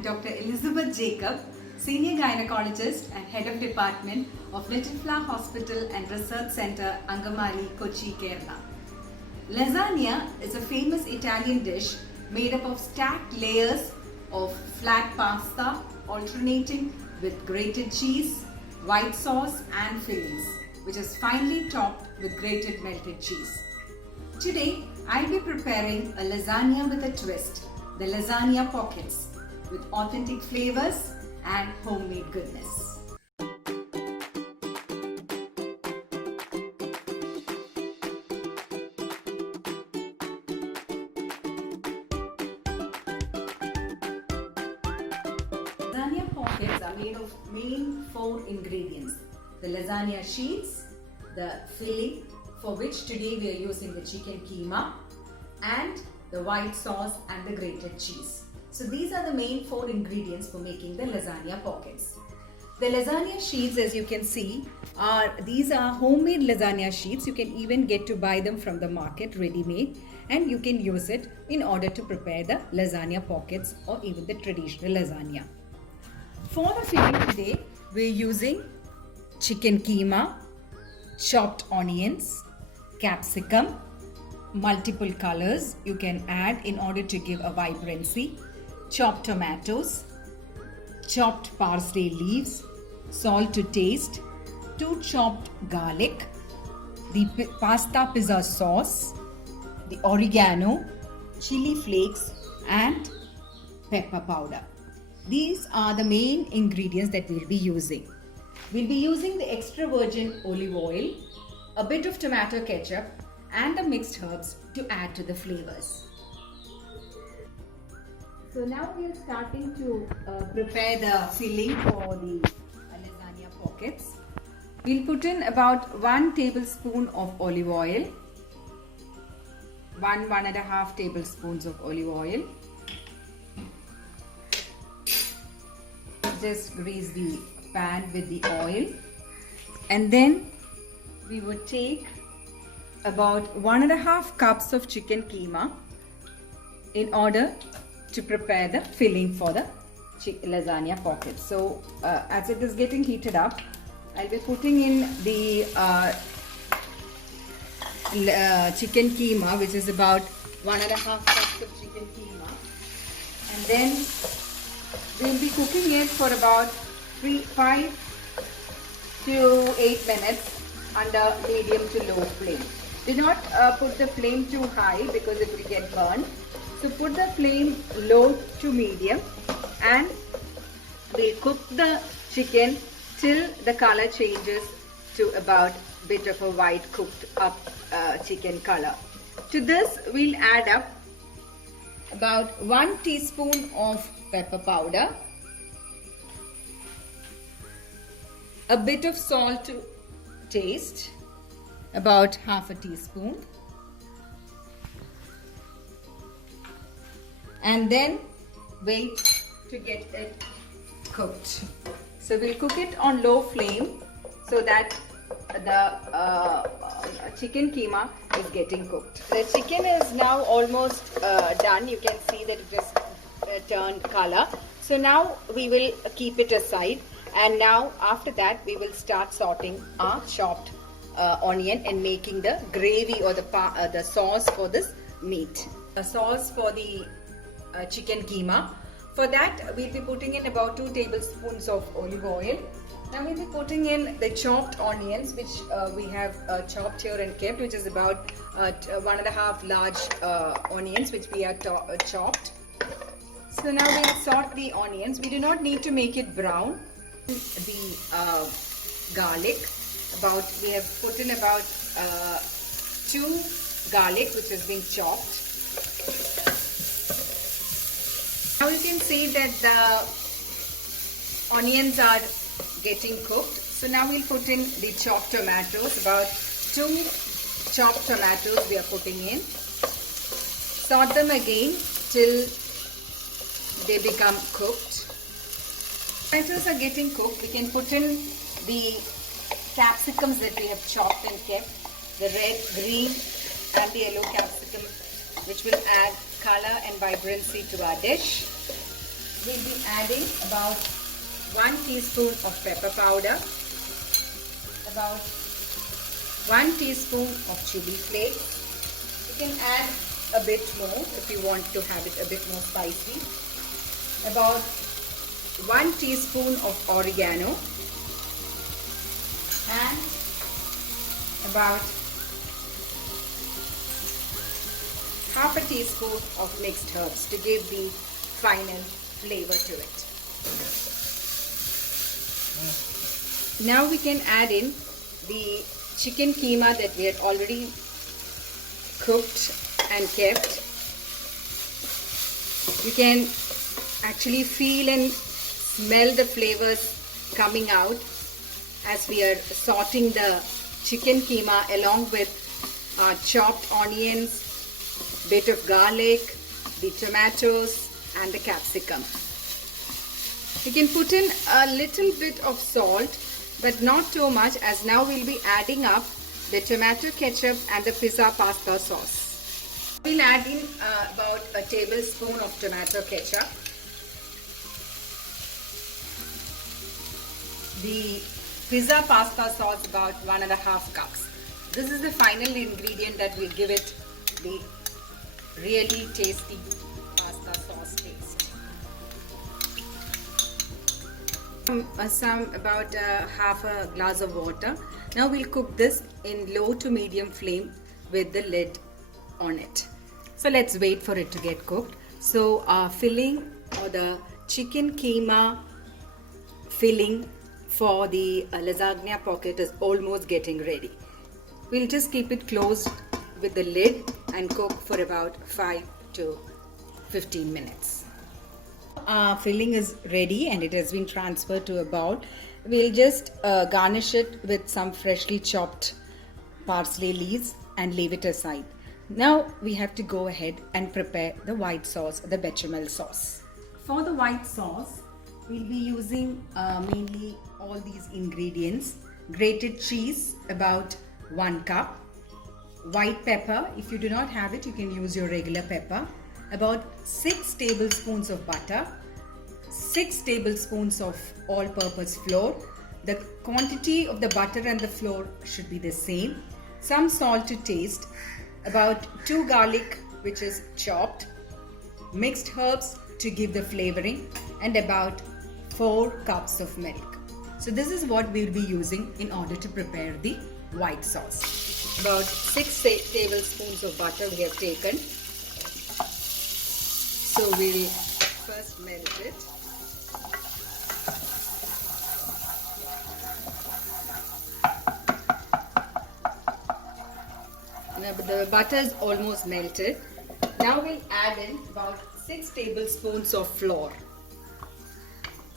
I'm Dr. Elizabeth Jacob, Senior Gynecologist and Head of Department of Little Flower Hospital and Research Center, Angamali, Kochi, Kerala. Lasagna is a famous Italian dish made up of stacked layers of flat pasta alternating with grated cheese, white sauce and fillings, which is finely topped with grated melted cheese. Today, I'll be preparing a lasagna with a twist, the lasagna pockets, with authentic flavors and homemade goodness. Lasagna pockets are made of main 4 ingredients: the lasagna sheets, the filling, for which today we are using the chicken keema, and the white sauce and the grated cheese. So these are the main 4 ingredients for making the lasagna pockets. The lasagna sheets, as you can see, these are homemade lasagna sheets. You can even get to buy them from the market ready-made, and you can use it in order to prepare the lasagna pockets or even the traditional lasagna. For the filling today, we're using chicken keema, chopped onions, capsicum, multiple colors you can add in order to give a vibrancy, chopped tomatoes, chopped parsley leaves, salt to taste, 2 chopped garlic, the pasta pizza sauce, the oregano, chili flakes and pepper powder. These are the main ingredients that we'll be using. We'll be using the extra virgin olive oil, a bit of tomato ketchup and the mixed herbs to add to the flavors. So now we are starting to prepare the filling for the lasagna pockets. We'll put in about 1 tablespoon of olive oil, 1.5 tablespoons of olive oil. Just grease the pan with the oil, and then we would take about 1.5 cups of chicken keema in order to prepare the filling for the lasagna pockets. So as it is getting heated up, I'll be putting in the chicken keema, which is about 1.5 cups of chicken keema, and then we'll be cooking it for about 5 to 8 minutes under medium to low flame. Do not put the flame too high because it will get burned. So put the flame low to medium, and we'll cook the chicken till the color changes to about a bit of a white cooked up chicken color. To this we'll add up about 1 teaspoon of pepper powder, a bit of salt to taste, about half a teaspoon, and then wait to get it cooked. So we'll cook it on low flame so that the chicken keema is getting cooked. The chicken is now almost done. You can see that it has turned color. So now we will keep it aside, and now after that we will start sauteing our chopped onion and making the gravy or the sauce for this meat. A sauce for the chicken keema. For that we'll be putting in about 2 tablespoons of olive oil. Now we'll be putting in the chopped onions, which we have chopped here and kept, which is about 1.5 large onions which we are chopped. So now we'll saute the onions. We do not need to make it brown. The garlic, we have put in about 2 garlic which has been chopped. Now you can see that the onions are getting cooked. So now we'll put in the chopped tomatoes, about 2 chopped tomatoes we are putting in. Saute them again till they become cooked. Tomatoes are getting cooked. We can put in the capsicums that we have chopped and kept, the red, green and the yellow capsicum, which will add color and vibrancy to our dish. we'll be adding about 1 teaspoon of pepper powder, about 1 teaspoon of chili flakes. You can add a bit more if you want to have it a bit more spicy. About 1 teaspoon of oregano and about half a teaspoon of mixed herbs to give the final flavor to it. Now we can add in the chicken keema that we had already cooked and kept. You can actually feel and smell the flavors coming out as we are sauteing the chicken keema along with our chopped onions, bit of garlic, the tomatoes and the capsicum. You can put in a little bit of salt, but not too much, as now we'll be adding up the tomato ketchup and the pizza pasta sauce. We'll add in about a tablespoon of tomato ketchup, the pizza pasta sauce about 1.5 cups. This is the final ingredient that will give it the really tasty pasta sauce taste. Some about half a glass of water. Now we'll cook this in low to medium flame with the lid on it. So let's wait for it to get cooked. So our filling, or the chicken keema filling for the lasagna pocket, is almost getting ready. We'll just keep it closed with the lid and cook for about 5 to 15 minutes. Our filling is ready and it has been transferred to a bowl. We'll just garnish it with some freshly chopped parsley leaves and leave it aside. Now we have to go ahead and prepare the white sauce, the bechamel sauce. For the white sauce, we'll be using mainly all these ingredients. Grated cheese, about 1 cup. White pepper, if you do not have it, you can use your regular pepper. About 6 tablespoons of butter, 6 tablespoons of all-purpose flour. The quantity of the butter and the flour should be the same. Some salt to taste. About 2 garlic which is chopped. Mixed herbs to give the flavoring, and about 4 cups of milk. So this is what we'll be using in order to prepare the white sauce. About 6 tablespoons of butter we have taken. So we'll first melt it. Now the butter is almost melted. Now we'll add in about 6 tablespoons of flour.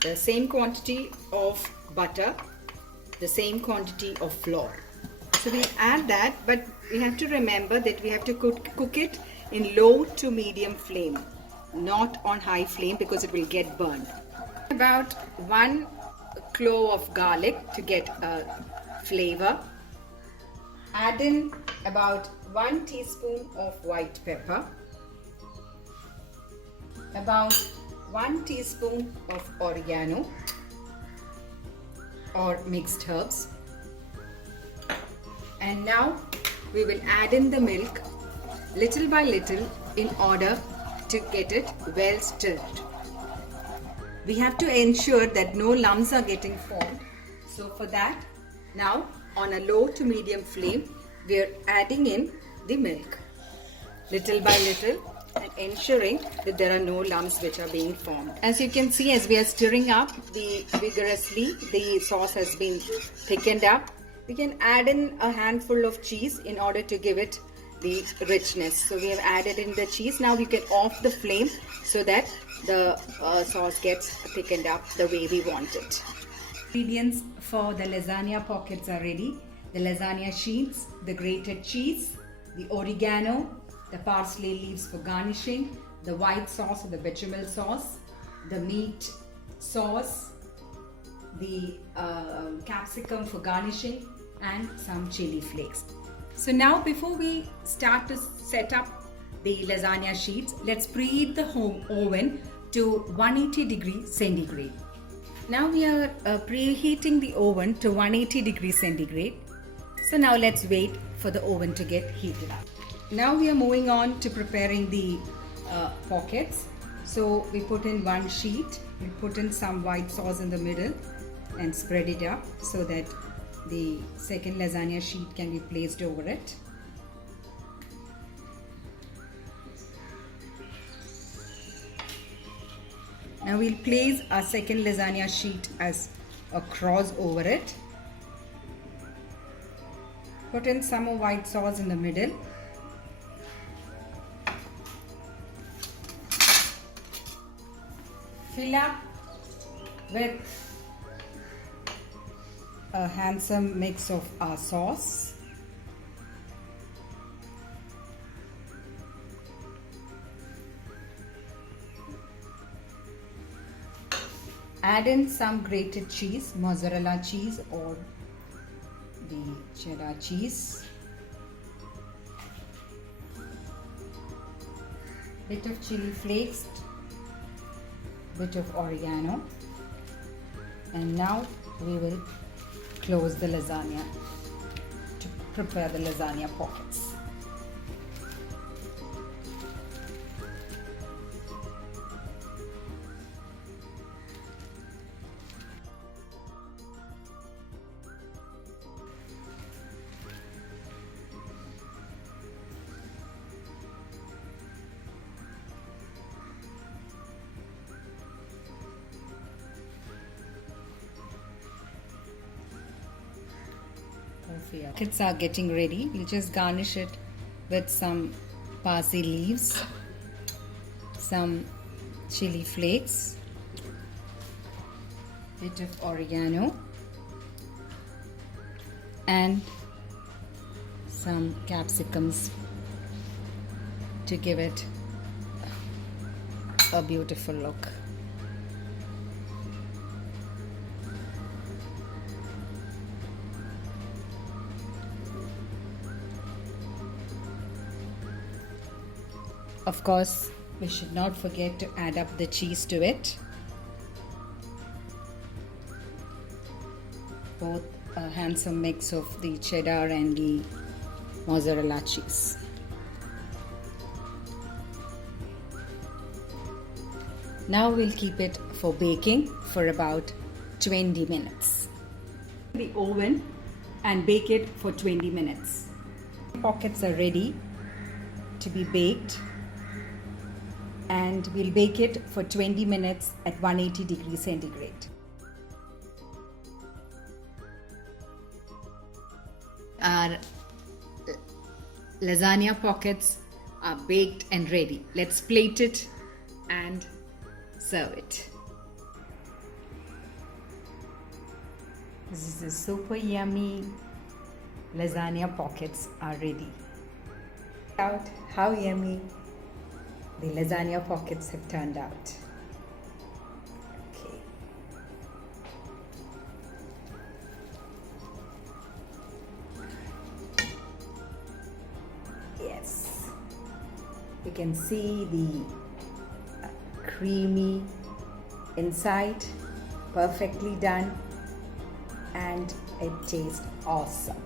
The same quantity of butter, the same quantity of flour. So we'll add that, but we have to remember that we have to cook it in low to medium flame, not on high flame, because it will get burned. About 1 clove of garlic to get a flavor. Add in about 1 teaspoon of white pepper, about 1 teaspoon of oregano or mixed herbs, and now we will add in the milk little by little in order to get it well stirred. We have to ensure that no lumps are getting formed. So for that, now on a low to medium flame, we are adding in the milk little by little and ensuring that there are no lumps which are being formed. As you can see, as we are stirring up vigorously, the sauce has been thickened up. We can add in a handful of cheese in order to give it the richness. So we have added in the cheese. Now we can off the flame so that the sauce gets thickened up the way we want it. Ingredients for the lasagna pockets are ready. The lasagna sheets, the grated cheese, the oregano, the parsley leaves for garnishing, the white sauce or the bechamel sauce, the meat sauce, the capsicum for garnishing, and some chili flakes. So now before we start to set up the lasagna sheets, let's preheat the oven to 180 degrees centigrade. Now we are preheating the oven to 180 degrees centigrade. So now let's wait for the oven to get heated up. Now we are moving on to preparing the pockets. So we put in one sheet, we put in some white sauce in the middle and spread it up so that the second lasagna sheet can be placed over it. Now we'll place our second lasagna sheet as a cross over it. Put in some more white sauce in the middle. Fill up with a handsome mix of our sauce. Add in some grated cheese, mozzarella cheese or the cheddar cheese. Bit of chili flakes, bit of oregano, and now we will close the lasagna to prepare the lasagna pockets. Pockets are getting ready. We'll just garnish it with some parsley leaves, some chili flakes, bit of oregano, and some capsicums to give it a beautiful look. Of course, we should not forget to add up the cheese to it. Both a handsome mix of the cheddar and the mozzarella cheese. Now we'll keep it for baking for about 20 minutes. The oven and bake it for 20 minutes. Pockets are ready to be baked, and we'll bake it for 20 minutes at 180 degrees centigrade. Our lasagna pockets are baked and ready. Let's plate it and serve it. This is super yummy. Lasagna pockets are ready. Out how yummy the lasagna pockets have turned out. Okay. Yes, you can see the creamy inside, perfectly done, and it tastes awesome.